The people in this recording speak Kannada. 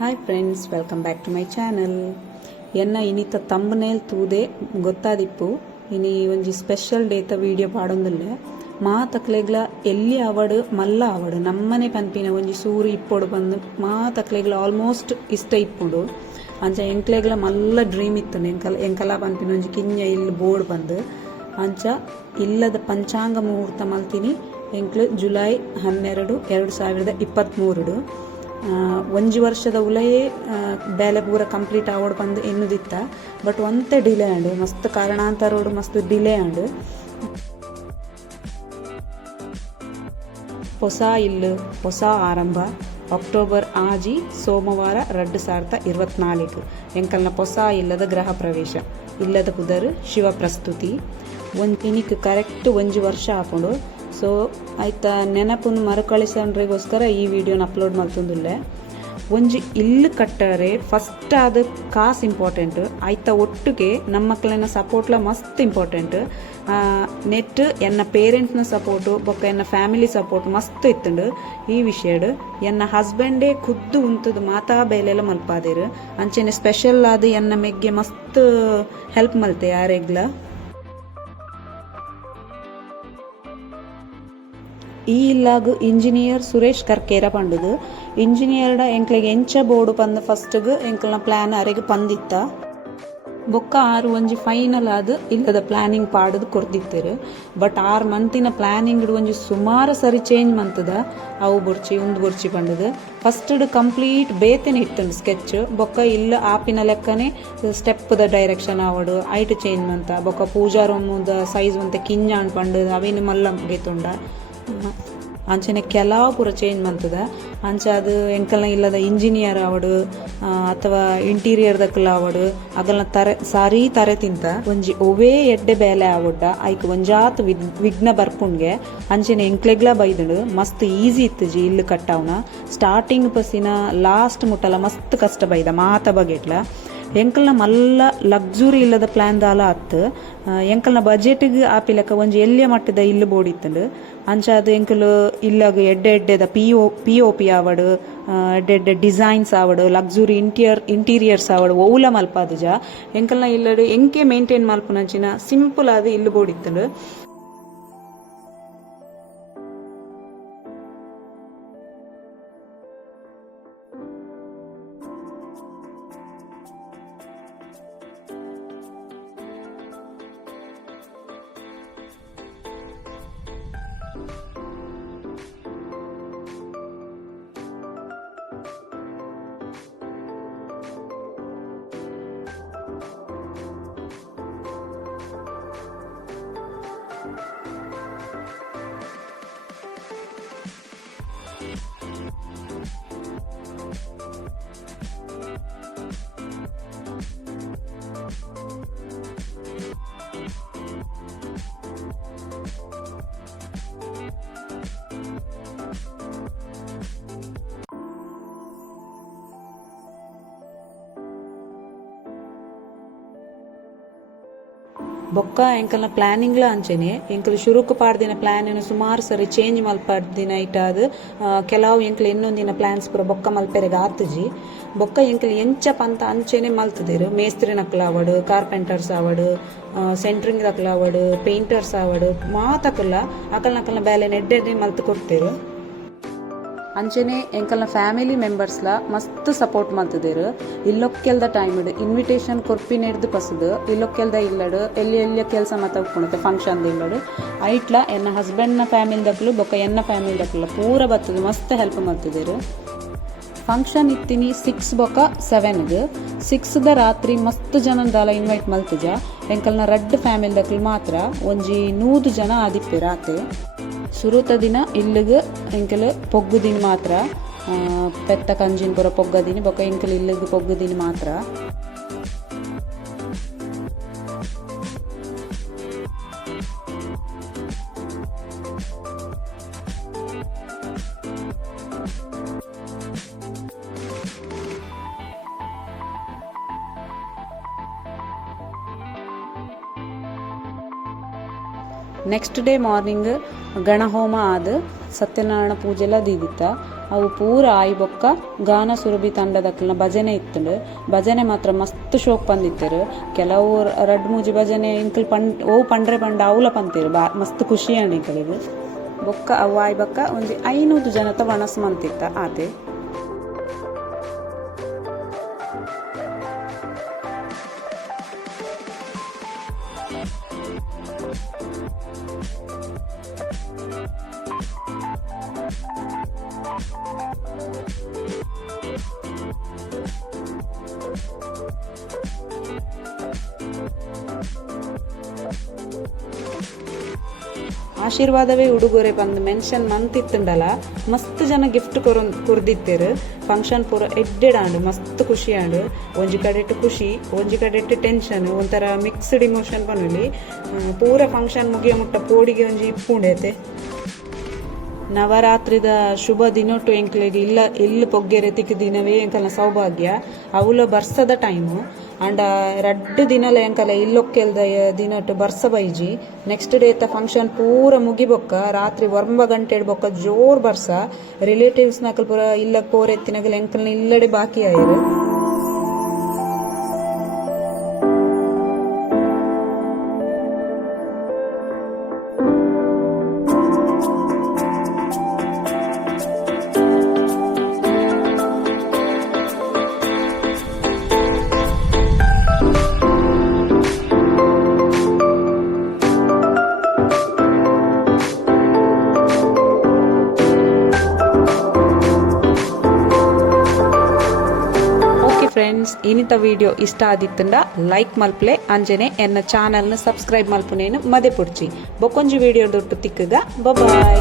Hi friends, welcome back to my channel. ಎನ್ನ ಇನಿತ ತಂಬನೇಲ್ ತೂದೆ ಗೊತ್ತಾದಿಪ್ಪು ಇನಿ ಒಂಜಿ ಸ್ಪೆಷಲ್ ಡೇತ ವಿಡಿಯೋ ಪಾಡೊಂದುಲ್ಲೆ ಮಾ ತಕ್ಲೆಗ್ಲ ಎಲ್ಲಿ ಅವಡು ಮಲ್ಲ ಅವಡು ನಮ್ಮನೆ ಪನ್ಪಿನ ಒಂಜಿ ಸೂರು ಇಪ್ಪೊಡು ಬಂದು ಮಾ ತಕ್ಲೆಗ್ಲ ಆಲ್ಮೋಸ್ಟ್ ಇಷ್ಟ ಇಪ್ಪುಡು ಅಂಚ ಎಂಕ್ಲೆಗ್ಲ ಮಲ್ಲ ಡ್ರೀಮ್ ಇತ್ತು ಎಂಕಲ ಪನ್ಪಿನ ಒಂಜಿ ಕಿಂಜ ಇಲ್ಲಿ ಬೋರ್ಡ್ ಬಂದು ಅಂಚ ಇಲ್ಲದ ಪಂಚಾಂಗ ಮುಹೂರ್ತ ಮಲ್ತಿನಿ ಎಂಕ್ಲು ಜುಲೈ 12, 2023 ಒಂಜಿ ವರ್ಷದ ಉಲಯೇ ಬೇಲೆ ಪೂರ ಕಂಪ್ಲೀಟ್ ಆವಡ್ ಬಂದು ಎನ್ನುದಿತ್ತ. ಬಟ್ ಒಂತೆ ಡಿಲೇ ಆಂಡು ಮಸ್ತ್ ಕಾರಣಾಂತರೋಡು ಮಸ್ತ್ ಡಿಲೇ ಆಂಡು ಹೊಸ ಇಲ್ಲು ಹೊಸ ಆರಂಭ ಅಕ್ಟೋಬರ್ ಆಜಿ ಸೋಮವಾರ 2024 ಎಂಕಲ್ನ ಹೊಸ ಇಲ್ಲದ ಗೃಹ ಪ್ರವೇಶ ಇಲ್ಲದ ಕುದರು ಶಿವ ಪ್ರಸ್ತುತಿ ಇನಿಕ್ ಕರೆಕ್ಟ್ ಒಂಜಿ ವರ್ಷ ಹಾಕೊಂಡು. ಸೊ ಆಯ್ತಾ ನೆನಪನ್ನು ಮರುಕಳಿಸೋರಿಗೋಸ್ಕರ ಈ ವಿಡಿಯೋನ ಅಪ್ಲೋಡ್ ಮಾಡ್ತಂದುಲ್ಲೆ. ಒಂಜಿ ಇಲ್ಲು ಕಟ್ಟರೆ ಫಸ್ಟ್ ಅದು ಕಾಸು ಇಂಪಾರ್ಟೆಂಟ್ ಆಯ್ತಾ, ಒಟ್ಟಿಗೆ ನಮ್ಮ ಮಕ್ಕಳನ್ನ ಸಪೋರ್ಟ್ಲ ಮಸ್ತ್ ಇಂಪಾರ್ಟೆಂಟ್. ನೆಟ್ ಎನ್ನ ಪೇರೆಂಟ್ಸ್ನ ಸಪೋರ್ಟು ಬೊಕ್ಕ ಎನ್ನ ಫ್ಯಾಮಿಲಿ ಸಪೋರ್ಟ್ ಮಸ್ತ್ ಇತ್ತುಂಡು. ಈ ವಿಷಯಡ್ ಎನ್ನ ಹಸ್ಬೆಂಡೇ ಖುದ್ದು ಉಂತದು ಮಾತಾ ಬೇಲೆಲ್ಲ ಮಲ್ಪಾದೇರು ಅಂಚೆನೆ ಸ್ಪೆಷಲ್ ಆದ ಎನ್ನ ಮೆಗ್ಗೆ ಮಸ್ತ್ ಹೆಲ್ಪ್ ಮಲ್ತೆ ಯಾರೆಗ್ಲ. ಈ ಇಲ್ಲಾಗ ಇಂಜಿನಿಯರ್ ಸುರೇಶ್ ಕರ್ಕೇರ ಪಂಡುದು ಇಂಜಿನಿಯರ್ಡ ಎಂಕ್ಲೆಗೆ ಎಂಚ ಬೋರ್ಡು ಪಂದು ಫಸ್ಟ್ಗ್ ಎಂಕ್ಲನ ಪ್ಲಾನ್ ಅರೆಗೆ ಪಂದಿತ್ತ. ಬೊಕ್ಕ ಆರು ಒಂಜಿ ಫೈನಲ್ ಆದ್ ಇಲ್ಲದ ಪ್ಲಾನಿಂಗ್ ಪಾಡದು ಕೊರ್ದಿತ್ತೇರು. ಬಟ್ 6 ಮಂತಿನ ಪ್ಲಾನಿಂಗ್ ಒಂಜಿ ಸುಮಾರು ಸರಿ ಚೇಂಜ್ ಮಂತದ ಅವು ಬೊರ್ಚಿ ಉಂದು ಬೊರ್ಚಿ ಪಂಡದು. ಫಸ್ಟ್ ಕಂಪ್ಲೀಟ್ ಬೇತೆನೆ ಇತ್ತುಂಡು ಸ್ಕೆಚ್. ಬೊಕ್ಕ ಇಲ್ಲ ಆಪಿನ ಲೆಕ್ಕನೆ ಸ್ಟೆಪ್ದ ಡೈರೆಕ್ಷನ್ ಆವಡು ಐಟ್ ಚೇಂಜ್ ಮಂತ ಬೊಕ್ಕ ಪೂಜಾ ರೂಮದ ಸೈಜ್ ಒಂತೆ ಕಿಂಜಾಣ್ ಪಂಡು ಅವೇನು ಮಲ್ಲ ಬೇತುಂಡ ಅಂಚನೆ ಕೆಲವು ಪೂರ ಚೇಂಜ್ ಮಂತದ. ಅಂಚ ಅದು ಎಂಕಲ್ನ ಇಲ್ಲದ ಇಂಜಿನಿಯರ್ ಆವಡು ಅಥವಾ ಇಂಟೀರಿಯರ್ ದಕ್ಕಲ ಆವಡು ಅಗಲ್ನ ಸಾರಿ ತರೆ ತಿಂತ ಒಂಜಿ ಒವೇ ಎಡ್ಡೆ ಬೇಲೆ ಆವಡ್ಡ ಐಕ್ ಒಂಜಾತ್ ವಿಘ್ನ ಬರ್ಪುಣ್ಗೆ ಅಂಚನೆ ಎಂಕ್ಲೆಗ್ಲ ಬೈದುಂಡು ಮಸ್ತ್ ಈಸಿ ಇತ್ತು ಜಿ ಇಲ್ಲು ಕಟ್ಟವ್ನ. ಸ್ಟಾರ್ಟಿಂಗ್ ಪಸಿನ ಲಾಸ್ಟ್ ಮುಟ್ಟಲ ಮಸ್ತ್ ಕಷ್ಟ ಬೈದ ಮಾತ ಬಗೆಟ್ಲ. ಎಂಕಲ್ನ ಮಲ್ಲ ಲಕ್ಸುರಿ ಇಲ್ಲದ ಪ್ಲಾನ್ ದಾಲ ಅತ್ತು. ಎಂಕಲ್ನ ಬಜೆಟ್ಗೆ ಆಪಿಲಕ ಒಂಜಿ ಎಲ್ಲಿಯ ಮಟ್ಟದ ಇಲ್ಲು ಬೋಡಿತ್ತುಂಡು. ಅಂಚ ಅದು ಎಂಕಲು ಇಲ್ಲಾಗ ಎಡ್ಡೆದ ಪಿ ಒ ಪಿ ಆವಡು ಎಡ್ಡೆ ಡಿಸೈನ್ಸ್ ಆವಡು ಲಕ್ಸುರಿ ಇಂಟೀರಿಯರ್ಸ್ ಆವಡು ಓಲ ಮಲ್ಪಾದು ಜಾ ಎಂಕಲ್ನ ಇಲ್ಲಡು ಎಂಕೆ ಮೇಂಟೈನ್ ಮಲ್ಪುನಂಚಿನ ಸಿಂಪಲ್ ಆದ ಇಲ್ಲು ಬೋಡಿತ್ತುಂಡು. ಬೊಕ್ಕ ಎಂಕಲ್ನ ಪ್ಲಾನಿಂಗ್ಲ ಅಂಚೆನೆ ಎಂಕಲ್ ಶುರುಕು ಪಾಡ್ದಿನ ಪ್ಲಾನ್ ಸುಮಾರು ಸರಿ ಚೇಂಜ್ ಮಲ್ಪಾಡ್ದಿನ ಇಟ್ಟಾದ್ ಕೆಲವು ಎಂಕಲ್ ಇನ್ನೊಂದಿನ ಪ್ಲಾನ್ಸ್ ಪೂರ ಬೊಕ್ಕ ಮಲ್ಪೆರೆಗೆ ಆತುಜಿ. ಬೊಕ್ಕ ಎಂಕಲ್ ಎಂಚ ಪಂತ ಅಂಚೆನೆ ಮಲ್ತದೇರು. ಮೇಸ್ತ್ರಿ ನಕ್ಲ ಆವಡು, ಕಾರ್ಪೆಂಟರ್ಸ್ ಆವಡು, ಸೆಂಟ್ರಿಂಗ್ ದಕ್ಲ ಆವಡು, ಪೇಂಟರ್ಸ್ ಆವಡು ಮಾತಕಲ್ಲ ಅಕಲ್ನಕಲ್ನ ಬೇಲೆ ನೆಡ್ಡೆ ಮಲ್ತು ಕೊಡ್ತೇರು. ಅಂಚನೆ ಎಂಕಲ್ನ ಫ್ಯಾಮಿಲಿ ಮೆಂಬರ್ಸ್ಲ ಮಸ್ತ್ ಸಪೋರ್ಟ್ ಮಾಡ್ತಿದ್ದೇರು. ಇಲ್ಲೊಕ್ಕೆಲ್ದ ಟೈಮ್ ಇನ್ವಿಟೇಷನ್ ಕೊರ್ಪಿನ ಹಿಡ್ದು ಪಸದು ಇಲ್ಲೊಕ್ಕೆಲ್ದ ಇಲ್ಲಡು ಎಲ್ಲಿ ಕೆಲಸ ಮಾತಾಡ್ಕೊಳುತ್ತೆ ಫಂಕ್ಷನ್ ಇಲ್ಲಡು ಐಟ್ಲ ಎನ್ನ ಹಸ್ಬೆಂಡ್ನ ಫ್ಯಾಮಿಲಿ ದಕ್ಲು ಬೊಕ್ಕ ಎನ್ನ ಫ್ಯಾಮಿಲಿ ದಕ್ಲ ಪೂರ ಬರ್ತದೆ ಮಸ್ತ್ ಹೆಲ್ಪ್ ಮಾಡ್ತಿದ್ದೇರು. ಫಂಕ್ಷನ್ ಇತ್ತೀನಿ 6 ಬೊಕ್ಕ 7 6ದ ರಾತ್ರಿ ಮಸ್ತ್ ಜನದಾಲ ಇನ್ವೈಟ್ ಮಲ್ತಿಜ. ಎಂಕಲ್ನ ರೆಡ್ ಫ್ಯಾಮಿಲಿ ದಕ್ಲು ಮಾತ್ರ ಒಂಜಿ 100 ಜನ ಆದಿಪ್ಪೆ ರಾತ್ರಿ. ಸುರುತ ದಿನ ಇಲ್ಲಿಗೆ ಎಂಕಲ್ ಪೊಗ್ಗುದಿನ ಮಾತ್ರ ಪೆತ್ತ ಕಂಜಿನ ಪುರ ಪೊಗ್ಗದಿನಿ ಬೊಕ್ಕ ಎಂಕಲ್ ಇಲ್ಲಿಗೆ ಪೊಗ್ಗುದಿನ ಮಾತ್ರ. ನೆಕ್ಸ್ಟ್ ಡೇ ಮಾರ್ನಿಂಗ್ ಗಣಹೋಮ ಆದ ಸತ್ಯನಾರಾಯಣ ಪೂಜೆಲ್ಲ ದೀದಿತ್ತ. ಅವು ಪೂರ ಆಯಿ ಬೊಕ್ಕ ಗಾನ ಸುರಭಿ ತಂಡದಕ್ಲಿನ ಭಜನೆ ಇತ್ತುಂಡು ಭಜನೆ ಮಾತ್ರ ಮಸ್ತ್ ಶೋಕ್ ಪಂದಿತ್ತರು ಕೆಲವು ರಡ್ ಮೂಜಿ ಭಜನೆ ಇಂಕಲ್ ಪಂಡ್ರೆ ಪಂಡ ಅವಲ ಪಂತೀರು ಮಸ್ತ್ ಖುಷಿ ಅಂಡ್ ಇಂಕಲಿಗೆ ಬೊಕ್ಕ ಅವು ಆಯ್ ಬೊಕ್ಕ ಒಂದು 500 ಜನತ ವನಸ್ ಮಂತಿತ್ತ ಆತೆ. ಆಶೀರ್ವಾದವೇ ಉಡುಗೊರೆ ಬಂದು ಮೆನ್ಷನ್ ಮಂತಿತ್ತುಂಡಲ ಮಸ್ತ್ ಜನ ಗಿಫ್ಟ್ ಕೊರ್ದಿತ್ತೇರು ಫಂಕ್ಷನ್ ಪೂರ ಎಡ್ಡೆಡಾಂಡು ಮಸ್ತ್ ಖುಷಿ ಆಂಡು ಒಂಜಿ ಕಡೆಟ್ಟು ಖುಷಿ ಒಂಜಿ ಕಡೆಟ್ಟು ಟೆನ್ಷನ್ ಒಂಥರ ಮಿಕ್ಸ್ಡ್ ಇಮೋಷನ್ ಪನ್ನುಲಿ ಪೂರ ಫಂಕ್ಷನ್ ಮುಗಿಯ ಮುಟ್ಟ ಪೋಡಿಗೆ ಒಂಜಿ ಇಪ್ಪುಂಡೈತೆ. ನವರಾತ್ರಿದ ಶುಭ ದಿನೊಟ್ಟು ಎಂಕ್ಲೆಗೆ ಇಲ್ಲ ಪೊಗ್ಗೆರೆ ತಿಕ್ಕ ದಿನವೇ ಎಂಕಲ್ನ ಸೌಭಾಗ್ಯ ಅವಳ ಬರ್ಸದ ಟೈಮು ಅಂಡ 2 ದಿನಲ ಎಂಕಲ ಇಲ್ಲೊಕ್ಕೆಲ್ದ ದಿನೊಟ್ಟು ಬರ್ಸ ಬೈಜಿ ನೆಕ್ಸ್ಟ್ ಡೇ ಫಂಕ್ಷನ್ ಪೂರ ಮುಗಿಬೊಕ್ಕ ರಾತ್ರಿ 9 ಗಂಟೆ ಬೊಕ್ಕ ಜೋರ್ ಬರ್ಸ ರಿಲೇಟಿವ್ಸ್ ನಕಲ್ ಪೂರ ಇಲ್ಲ ಪೋರೆತ್ತಿನಗಲ್ ಎಂಕಲ್ನ ಇಲ್ಲಡೆ ಬಾಕಿ ಆಯ್ರು. ಫ್ರೆಂಡ್ಸ್ ಇನ್ನಿತ ವಿಡಿಯೋ ಇಷ್ಟ ಆದಿತ್ತಂಡ ಲೈಕ್ ಮಲ್ಪಲೆ ಅಂಜನೆ ಎನ್ನ ಚಾನಲ್ನ ಸಬ್ಸ್ಕ್ರೈಬ್ ಮಲ್ಪನೇನು ಮದೆ ಪುಡ್ಚಿ ಬೊಕೊಂಜಿ ವಿಡಿಯೋ ದೊಟ್ಟು ತಿಕ್ಕಗ ಬಾಯ್.